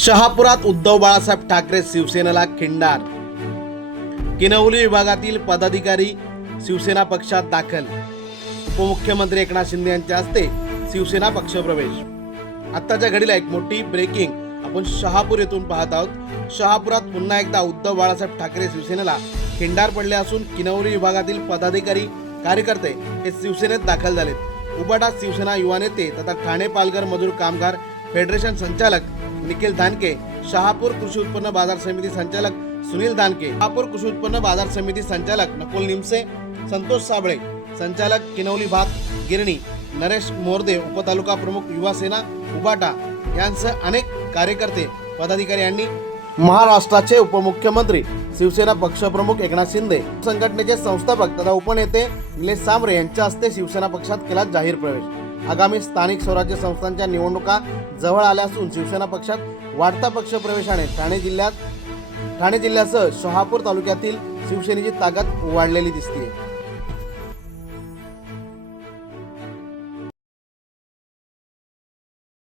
शहापुरात उद्धव बाळासाहेब ठाकरे शिवसेनेला खिंडार. किनवली विभागातील पदाधिकारी शिवसेना पक्षात दाखल. उपमुख्यमंत्री एकनाथ शिंदे यांच्या हस्ते शिवसेना पक्षप्रवेश. आत्ताच्या घडीला एक मोठी ब्रेकिंग आपण शहापूर येथून पाहत आहोत. शहापुरात पुन्हा एकदा उद्धव बाळासाहेब ठाकरे शिवसेनेला खिंडार पडले असून किनवली विभागातील पदाधिकारी कार्यकर्ते हे शिवसेनेत दाखल झालेत. उबाटा शिवसेना युवा नेते तथा ठाणे पालघर मजूर कामगार फेडरेशन संचालक निखिल धानके शहापूर कृषी उत्पन्न बाजार समिती संचालक सुनील धानके शहापूर कृषी उत्पन्न बाजार समिती संचालक नकुल निमसे संतोष साबळे संचालक किनवली भात गिरणी नरेश मोरदे उपतालुका प्रमुख युवा सेना उबाटा यांसह अनेक कार्यकर्ते पदाधिकारी यांनी महाराष्ट्राचे उपमुख्यमंत्री शिवसेना पक्षप्रमुख एकनाथ शिंदे संघटनेचे संस्थापक तथा उपनेते निलेश सांबरे यांच्या हस्ते शिवसेना पक्षात केला जाहीर प्रवेश. आगामी स्थानिक स्वराज्य संस्थांच्या निवडणुका जवळ आल्या असून शिवसेना पक्षात वाढता पक्ष प्रवेशाने ठाणे जिल्ह्यात ठाणे जिल्ह्यासह शहापूर तालुक्यातील शिवसेनेची ताकद वाढलेली दिसते